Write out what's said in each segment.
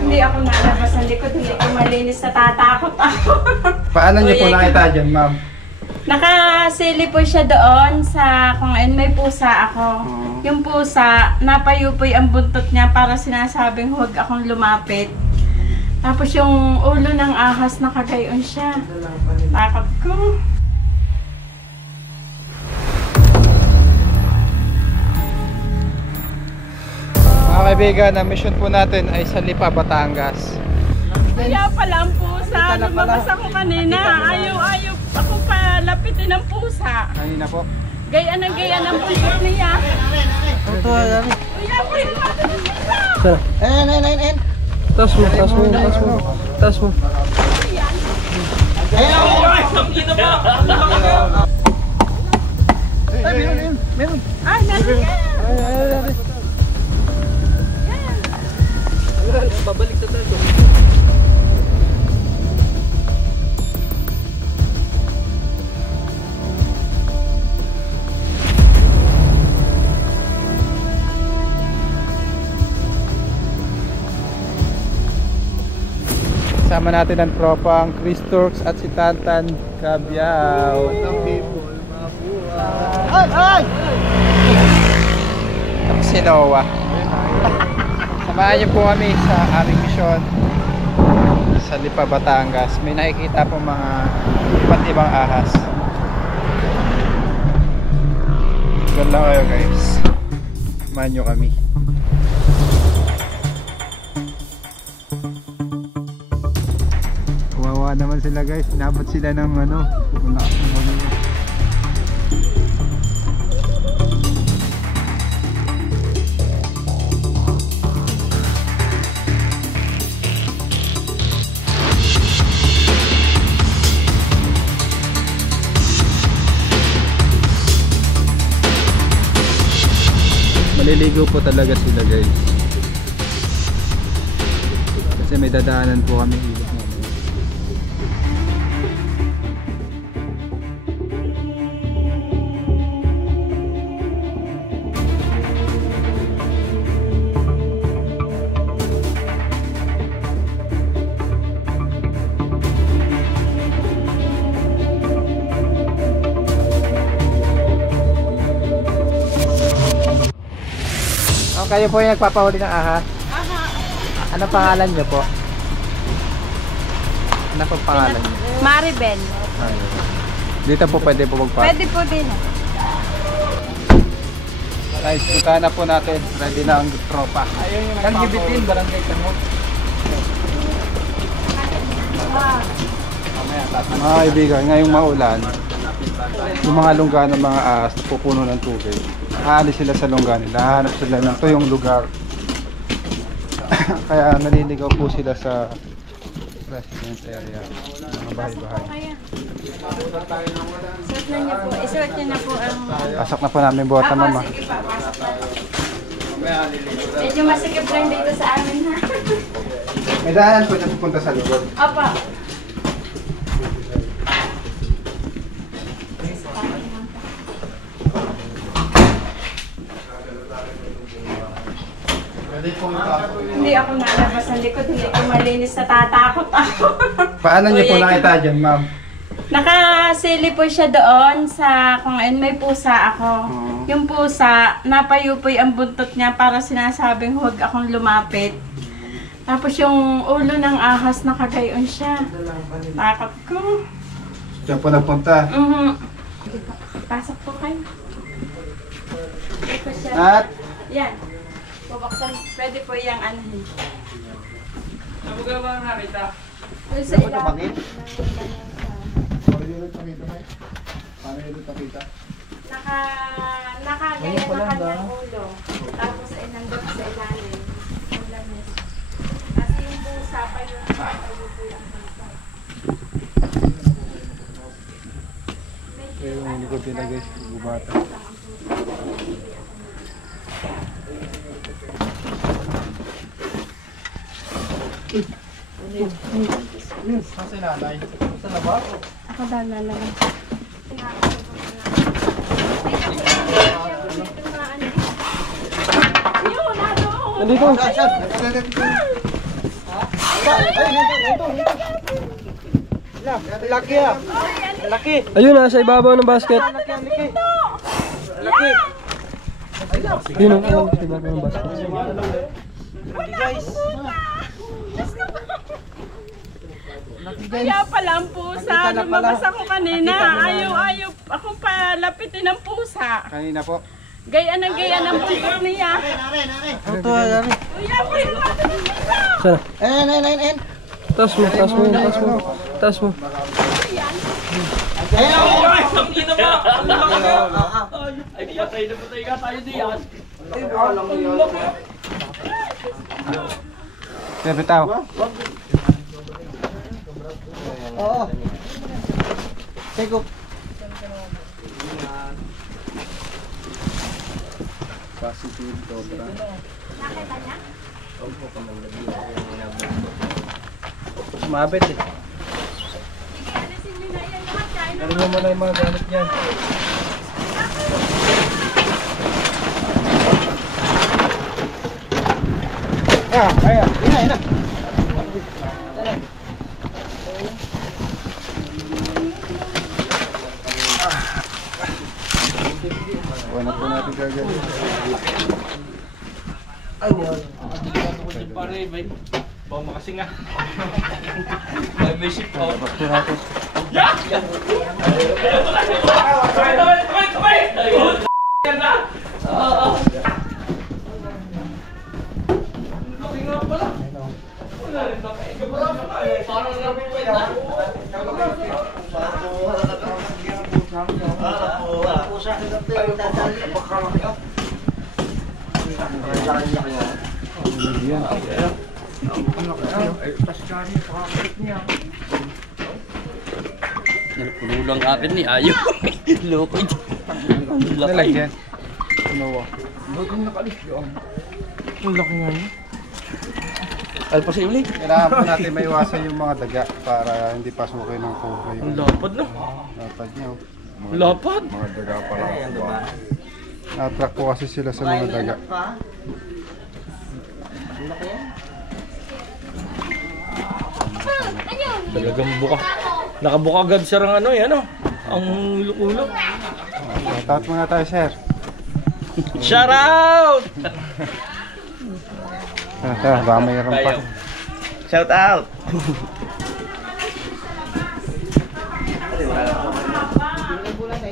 Hindi ako nalabas ng likod, hindi ko malinis, natatakot ako. Paano niyo po nakita dyan, ma'am? Nakasili po siya doon sa kung ano, may pusa ako. Yung pusa, napayupoy ang buntot niya para sinasabing huwag akong lumapit. Tapos yung ulo ng ahas nakagayon siya. Takot ko. Mga kaibigan, ang mission po natin ay sa Lipa, Batangas. Kaya pala ang pusa, lumabas ako kanina. Ayaw ako palapitin ng pusa. Kanina po. Gayaan ng buntot niya. Ito, ano? Kuya, kuya, pusa! Ayan. Tas mo. Ay, meron. Ay, meron yan. Babalik sa tayo. Kasama natin ang tropang Chris Turks at si Tantan Cabiao. Ay! Tapos si Noah. Samahan niyo po kami sa aming misyon sa Lipa, Batangas. May nakikita po mga iba't ibang ahas. Good lang kayo, guys. Samahan niyo kami. Kawawa naman sila, guys. Inabot sila ng ano, malakas ng bagyo. Maliligo po talaga sila, guys, kasi may dadaanan po kami ilog namin. Kayo po yung nagpapahuli ng ahas? Aha. Ano pangalan niyo po? Ano po pangalan niyo? Maribel. Dito po pwede po magpapahuli? Pwede po din. Guys, punta na po natin. Ready na ang tropa. Ang gibitin, barangay Kanot. Mga kaibigan, ngayong maulan, yung mga lungga ng mga ahas pupuno ng tubig. Aalis sila sa lungga nila, hahanap sila ng tuyong lugar. Kaya naliligaw po sila sa residence area, mga bahay-bahay. Isuot na niyo po. Isuot niyo na po ang... Pasok na po namin bota, mama. Sige pa, pasok na. Medyo masikip lang dito sa amin, ha? May daanan po na pupunta sa lugar. Opo. Hindi ako nalabas ng likod, hindi ko malinis, natatakot ako. Paano niyo po nakita dyan, ma'am? Nakasili po siya doon sa kung ano, may pusa ako. Yung pusa, napayupoy ang buntot niya para sinasabing huwag akong lumapit. Tapos yung ulo ng ahas nakagayon siya. Takot ko. Diyan po nagpunta. Pasok po kayo. Ito siya. At? Yan. Bubuksan. Pwede po yung anahin. Nabuga ba nakita? Doon sa ilalim. Nakagaya na kanyang ulo. Tapos ay nandun sa ilalim. Kasi yung pusa pa yung ang pusa. Yung likod nila, guys, gubata. Kasi nanay. Saan na ba? Ako daw lalabas. Yun, ano? Nandito! Laki ah. Laki. Ayun, nasa ibabaw ng basket. Laki. Yun, nasa ibabaw ng basket. Laki guys. Kaya pala ang pusa. Nakita na pala. Lumabas ako kanina. Nakita mo na. Ayaw akong palapitin ng pusa. Kanina po. Gayaan ang buntot niya. Ito ari. Kuya, pwede natin dito. Sana. Ayan. Taas mo, taas mo, taas mo. Taas mo. Sir, bitaw. Oo. Take off. Positive cobra. Sumabit eh. Ano mo muna yung mga gamit dyan? Ayan na. Wala po natin gagawin. Pare, bay. Bawa makasinga. May ship po. Bakit natin? Pululang akin ni Ayo. Loko ito. Nalagyan. Kinuha. Ang laki nga niya. Alposible. Kailangan po natin maiwasan yung mga daga para hindi pasukin ng cobra Ang yung lapad no. lapad niyo. Lapad. Mga daga pa lang. Na-attract po kasi sila sa mga daga. Talagang buka. Nakabuka agad siya ng ano yan oh. Ang lukulok. Shoutout muna tayo, sir. Shout out! Baka mayroon pa. Shout out.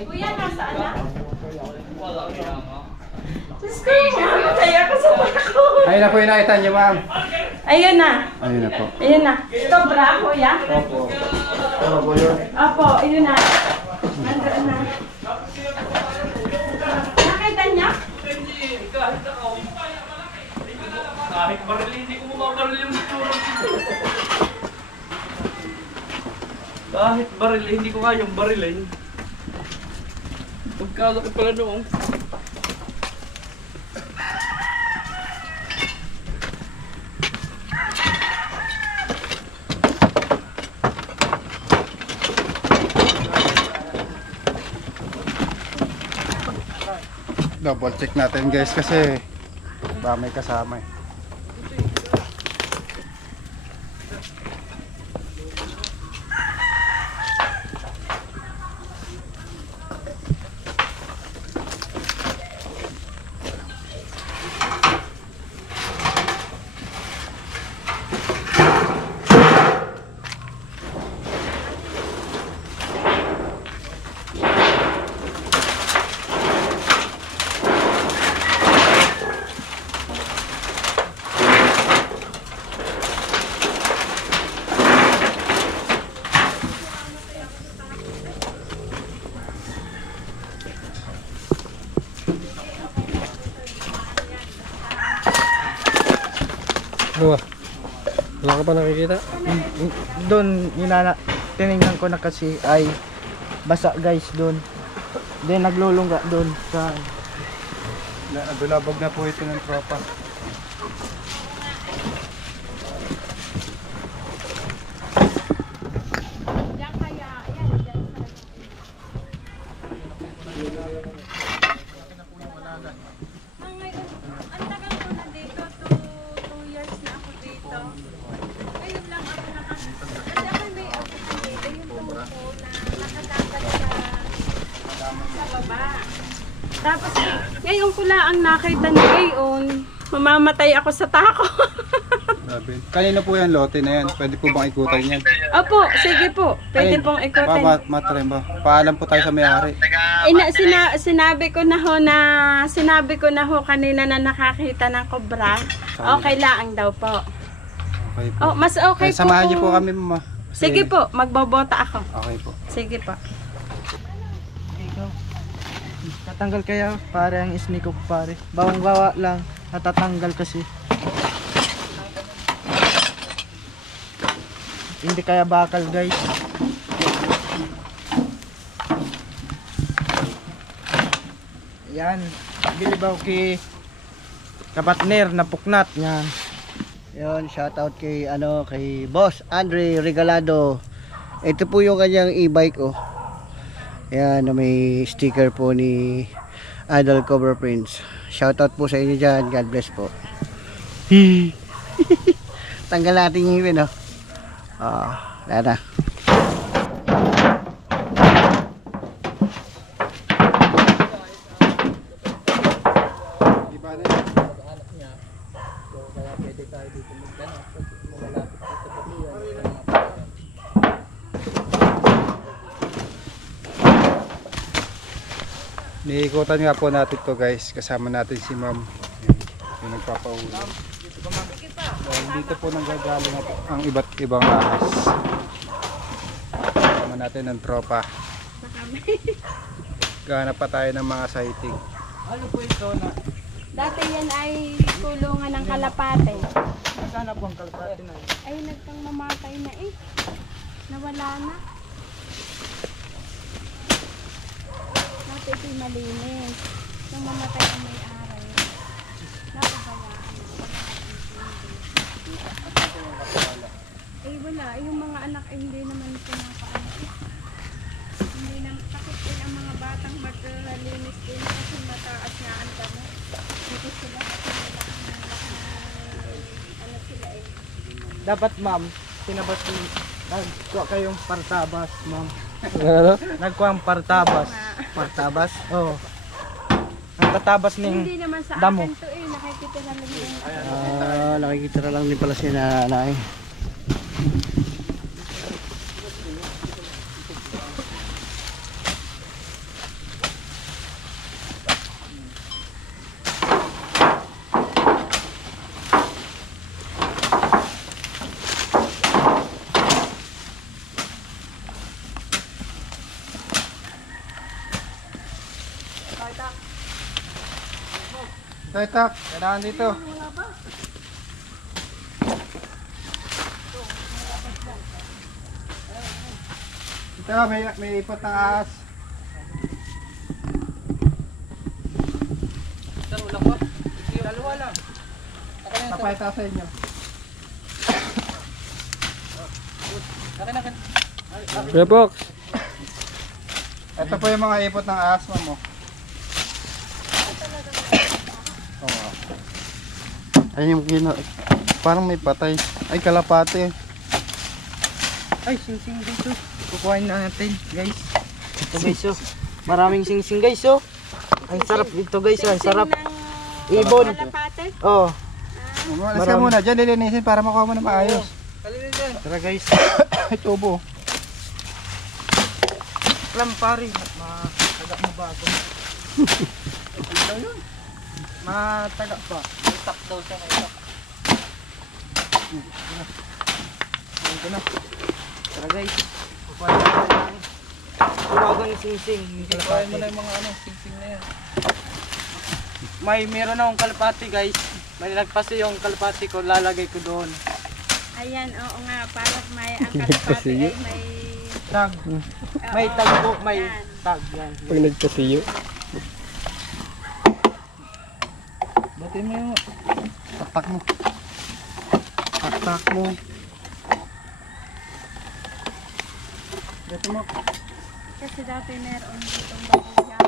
Kuya, nasaan na? Diyos ko, kaya ka sa mata ko. Ayun na po yung nakita niyo, ma'am. Ayun na. Ayun na po. Ayun na. Sobra, kuya? Opo. Ano po yun? Opo, ayun na. Nandoon na. Nakita niya? Kahit baril, hindi ko mababaril yung itsura. Kahit baril, hindi ko kayang barilin. Pagkalaki pala noong. Double check natin guys kasi baka may kasama eh. Ano ba? Wala ka pa nakikita? Doon tinignan ko na kasi ay basa guys doon. Then naglulungga doon sa Nabulabog na po ito ng tropa. Ang tagal ko na dito, 2 years na ako dito. Ngayon Tapos, ngayon ko lang ang nakita ni Gayon. Mamamatay ako sa tako. Grabe. Kanina po yan, lote na yan. Pwede po bang ikutan yan? Opo, sige po. Pwede pong ikutin. Matry ba? Paalam po tayo sa may-ari. Sinabi ko na ho kanina na nakakita ng kobra. Okay lang daw po. Okay po. Oh, mas okay po. Samahan niyo po kami, mama. Sige po, magbobota ako. Okay po. Sige po. Tatanggal kaya pare ang sneak ko pare. Bawang bawa lang. Natatanggal kasi. Hindi kaya bakal guys. Yan. Bili ba kay kapatner na puknat yan. Yon, shoutout kay kay Boss Andre Regalado. Ito po yung kanyang e-bike oh. Yan, may sticker po ni Idol Cobra Prince. Shoutout po sa inyo dyan. God bless po. Tanggal natin yung ngipin oh. Wala na. Niikutan nga po natin to guys. Kasama natin si ma'am. Yung nagpapaulo. Dito po nanggagaling ang iba't ibang ahas. Kasama natin ng tropa. Gahanap pa tayo ng mga sighting. Ano po ito na? Dati yan ay kulungan ng kalapate. Nasaan po ang kalpate na? Ay, nagtang mamatay na eh. Nawala na. Dati ito'y malinis. Nung mamatay ang may-ari. Napabayaan na. Eh wala. Yung mga anak eh, hindi naman pinapaano eh. Hindi naman. Takot din ang mga batang maglilinis din kasi mataas nga ang damo. Hindi sila kasi ano sila eh. Dapat ma'am, tinabas ko nagkuha kayong partabas ma'am. Ano? Nagkuha ang partabas. Partabas. Oo. Ang tatabas Hindi ng naman sa damo. akin to eh. Nakikita na lang yung Nakikita na lang din pala siya na nanay. Tak, kailangan dito. Ito, may ipot ng ahas. Dalawa lang. Papayta sa inyo. Kuya Box. Ito po yung mga ipot ng ahas mo. Ayun yung parang may patay. Ay, kalapate. Ay, sing-sing guys oh. Kukuhain na natin guys. Ito guys oh. Maraming sing-sing guys oh. Ang sarap ito guys oh. Ang sarap. Ibon. kalapate. Oh. Umalis ka muna. Diyan lilinisin para makuha mo na maayos. Tara guys. Ay, tubo. Klam pare. Mataga mo ba ako? Mataga pa. Itak daw siya. Itak. Ito na. Tara guys. Kukuha na lang. Tuwagan ni Sing-Sing. Kukuha mo na yung mga Sing-Sing na yan. Meron akong kalapati guys. May nagpasi yung kalapati ko. Lalagay ko doon. Ayan, oo nga. Para may ang kalapate ay may... Tag. May tag po. May tag yan. Pag nagkasiyo. Batin mo yung taktak mo. Taktak mo. Batin mo. Kasi dati meron ditong babuyan.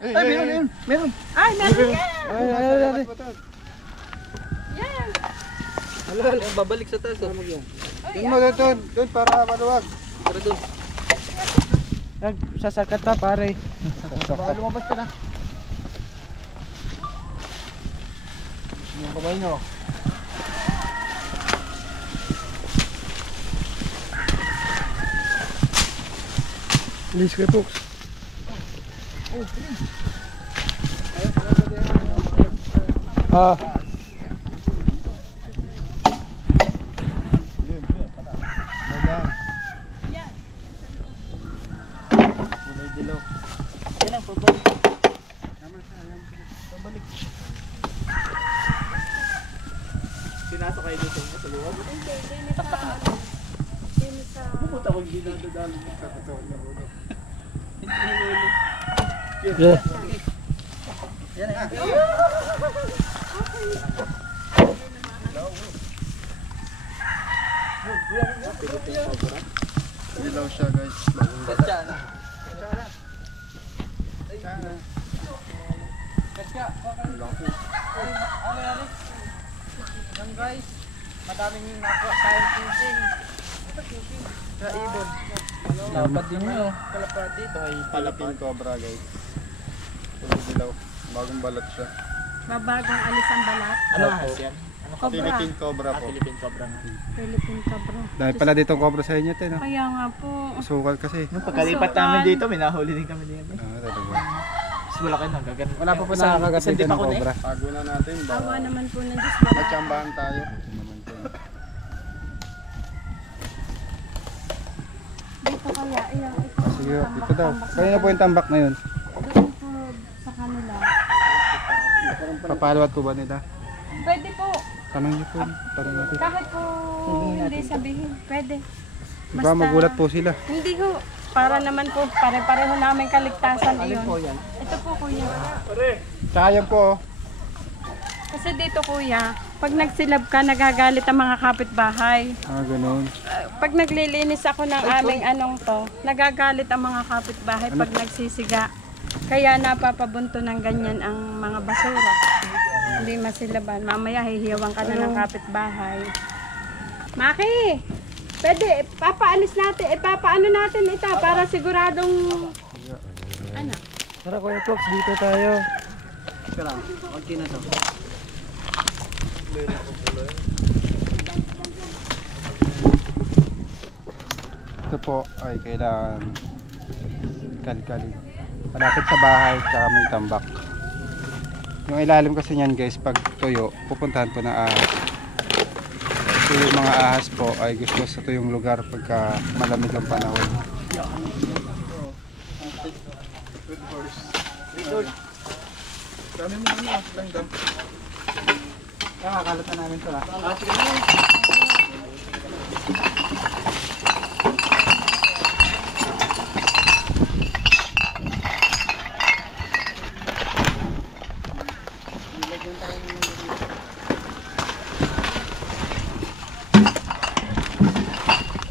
Ay, meron. Meron. Ay, meron yan! Ay. Yan! Alala, babalik sa taas. Doon mo doon para maluwag. Sasakat pa pare. Baka lumabas ka na. Yung kamay nyo. Please kayo folks. Ah. Pinasok kayo dito sa loob. Yeah. Dilaw siya guys. Yan guys, madaming nakuha tayong fishing. Sa ibon. Dapat din nyo. Kalapad dito ay Philippine cobra guys. Puro dilaw. Bagong balat siya. Mabagong alis ang balat. Ano ahas yan? Cobra. Philippine cobra po. Philippine cobra. Philippine cobra. Dahil pala ditong cobra sa inyo, no? Kaya nga po. Sukal kasi. Nung pagkalipat namin dito, may nahuli din kami din. Ah, talaga. Mas malaki nang gagan. Wala pa po nakakagat dito ng cobra. Tago na natin. Awa Baka naman po ng Diyos. Balat. matsambahan tayo. Naman po. Dito kaya. Ayan, ito. Sige, dito daw. Kanina po yung tambak na yun. Doon po sa kanila. Papalawat po ba nila? Pwede po. Tanong niyo po. Tanong natin. Kahit po hindi sabihin. Pwede. Baka magulat po sila. Hindi ho. Para naman po, pare-pareho namin kaligtasan iyon. Ito po kuya. Sayang po. Kasi dito kuya, pag nagsilab ka, nagagalit ang mga kapitbahay. Ah, ganun. Pag naglilinis ako ng aming anong to, nagagalit ang mga kapitbahay pag nagsisiga. Kaya napapabunto ng ganyan ang mga basura. Hindi masilaban. Mamaya hihiyawan ka na ng kapitbahay. Maki! Pwede, papaalis natin, papaano natin ito para siguradong ano? Tara Kuya Fox, dito tayo. Ika lang. Konti na to. Ito po ay kailangan kali-kali. Malapit sa bahay, tsaka may tambak. Yung ilalim kasi niyan guys, pag tuyo, pupuntahan po ng ahas. Kasi yung mga ahas po ay gusto sa tuyong lugar pagka malamig ang panahon. Dami mo ano, lang dam. Nakakalat na namin ito na.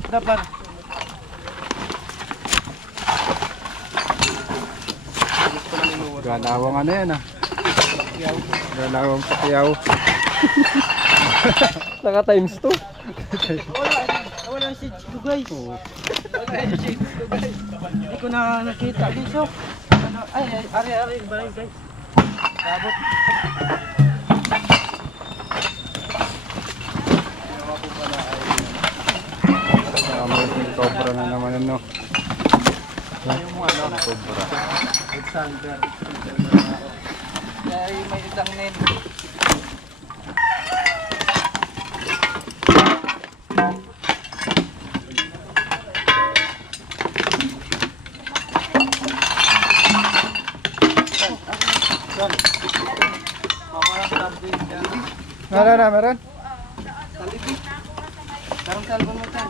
Dapat. Galawang ano yan ah. Galawang pakiyaw. Naka times 2. Wala yung shades ko guys. Wala yung shades ko guys. Hindi ko na nakita dito. Ano, ay, ari-ari ba yun guys? Sabot. May cobra na naman ano. Yung ano, Cobra. Alexander. Kaya may isang nen. Meron? Talibi. Karang salbon mo tan.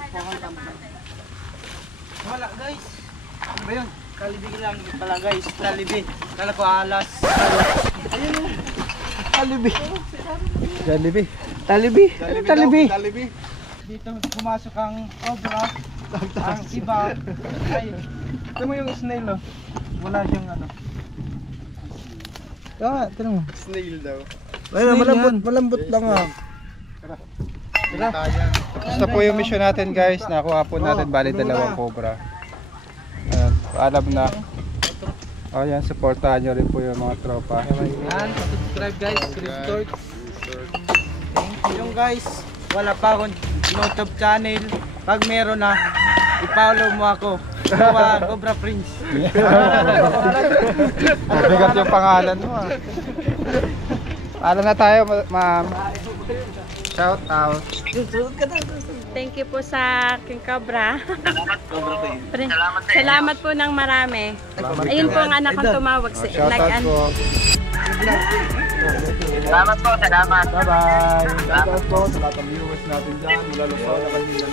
Wala guys. Ano ba yun? Kalibi lang pala guys. Talibi. Kala ko alas. Ayun o. Talibi. Jollibee. Talibi. Dalibi Talibi. daw, dalibi. Dito pumasok ang cobra. Ang iba. Ay. Ito mo yung snail oh. Wala siyang ano. Tingnan mo. Snail daw. Ayun, Malambot lang ah. Gusto po yung mission natin guys. Nakuha po natin bali 2 cobra. Ayan, paalam na. O yan, supportahan nyo rin po yung mga tropa. Yan, subscribe guys, Chris Torch. Thank you guys. Wala pa akong YouTube channel. Pag meron na, i-follow mo ako. Cobra Prince. Mabigat yung pangalan mo ah. Paalam na tayo ma'am. Shout out. Thank you po sa King Cobra. Salamat po ng marami. Ayun po ang anak kong tumawag. Shout out po. Salamat po, salamat. Bye bye. Shout out po sa lahat ng viewers natin dyan. Mula Luzon, Manila.